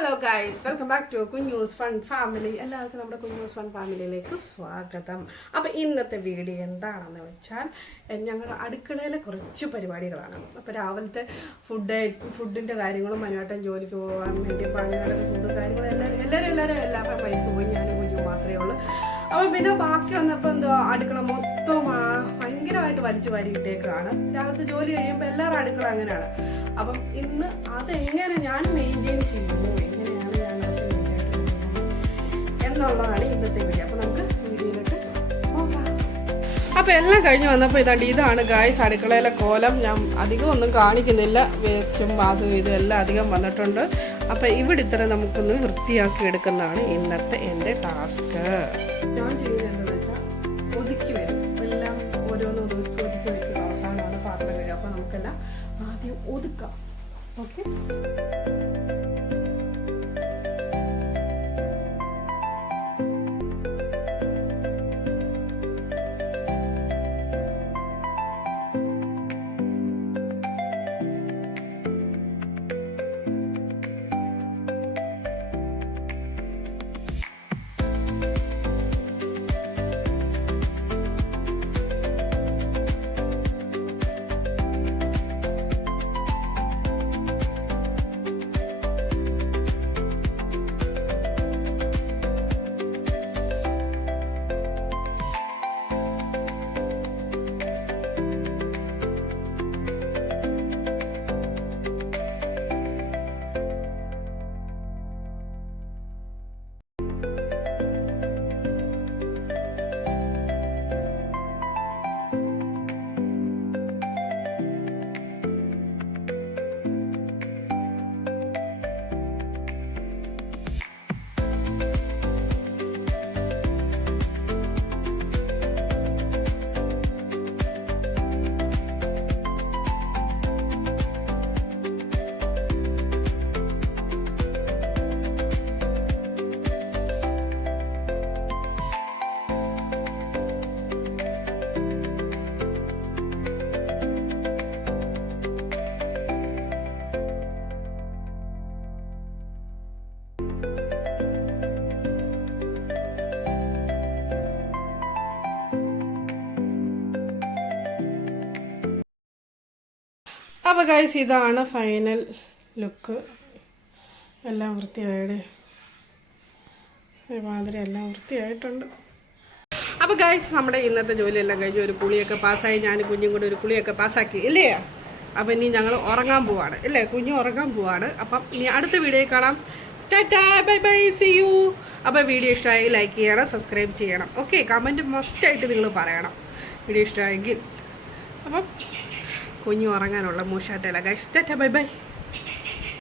Hello guys, welcome back to Kunjoos fun family. എല്ലാവർക്കും നമ്മുടെ കുഞ്ഞൂസ് fun ഫാമിലിയിലേക്ക് സ്വാഗതം. അപ്പോൾ ഇന്നത്തെ വീഡിയോ എന്താണെന്ന് വെച്ചാൽ ഞങ്ങളുടെ അടുക്കളയിലെ കുറച്ച് പരിപാടികളാണ്. അപ്പോൾ രാവിലത്തെ ഫുഡിൻ്റെ കാര്യങ്ങളും മനുവേട്ടൻ ജോലിക്ക് പോകാൻ വേണ്ടി പണികളുടെ ഫുഡും കാര്യങ്ങളും എല്ലാവരും പണിക്ക് പോയി. ഞാനും കുഞ്ഞു മാത്രമേ ഉള്ളൂ. അപ്പോൾ പിന്നെ ബാക്കി വന്നപ്പോൾ എന്തോ അടുക്കള മൊത്തം ഭയങ്കരമായിട്ട് വലിച്ചു വാരിയിട്ടേക്കാണ്. രാവിലത്തെ ജോലി കഴിയുമ്പോൾ എല്ലാവരും അടുക്കള അങ്ങനെയാണ്. അപ്പം ഇന്ന് അതെങ്ങനെ ഞാൻ മെയിൻറ്റെയിൻ ചെയ്യുന്നു, എങ്ങനെയാണ് ഞാനത് എന്നുള്ളതാണ് ഇന്നത്തെ വീഡിയോ. അപ്പോൾ നമുക്ക് വീഡിയോയിലോട്ട് പോകാം. അപ്പോൾ എല്ലാം കഴിഞ്ഞ് വന്നപ്പോൾ ഇതാണ് ഗായ്സ് അടുക്കളയിലെ കോലം. ഞാൻ അധികം ഒന്നും കാണിക്കുന്നില്ല, വേസ്റ്റും അതും ഇതും എല്ലാം അധികം വന്നിട്ടുണ്ട്. അപ്പോൾ ഇവിടെ ഇത്ര നമുക്കൊന്ന് വൃത്തിയാക്കി എടുക്കുന്നതാണ് ഇന്നത്തെ എൻ്റെ ടാസ്ക്. ഞാൻ ചെയ്യുന്നത് എന്താണെന്ന് വെച്ചാൽ ഒതുക്കി വരും, എല്ലാം ഓരോന്ന് ഒതുക്കി വെക്കുന്ന അവസാനമാണ് പാത്രം കഴിയുക. അപ്പോൾ നമുക്കെല്ലാം ആദ്യം ഒതുക്കാം. ഓക്കെ, അപ്പോൾ ഗൈസ് ഇതാണ് ഫൈനൽ ലുക്ക്. എല്ലാം വൃത്തിയായിട്ട് മാതിരി എല്ലാം വൃത്തിയായിട്ടുണ്ട്. അപ്പോൾ ഗൈസ് നമ്മുടെ ഇന്നത്തെ ജോലിയെല്ലാം കഴിഞ്ഞ് ഒരു കുളിയൊക്കെ പാസ്സായി. ഞാൻ കുഞ്ഞും കൂടെ ഒരു കുളിയൊക്കെ പാസ്സാക്കി ഇല്ലേ. അപ്പോൾ ഇനി ഞങ്ങൾ ഉറങ്ങാൻ പോവാണ് ഇല്ലേ, കുഞ്ഞു ഉറങ്ങാൻ പോവാണ്. അപ്പം ഇനി അടുത്ത വീഡിയോ കാണാം. Tata, bye bye, see you. അപ്പോൾ വീഡിയോ ഇഷ്ടമായി ലൈക്ക് ചെയ്യണം, സബ്സ്ക്രൈബ് ചെയ്യണം. ഓക്കെ, കമൻറ്റ് മസ്റ്റായിട്ട് നിങ്ങൾ പറയണം വീഡിയോ ഇഷ്ടമായെങ്കിൽ. അപ്പം കുഞ്ഞു ഉറങ്ങാനുള്ള മൂഷാട്ടല്ല ഗൈസ്. Tata, bye by.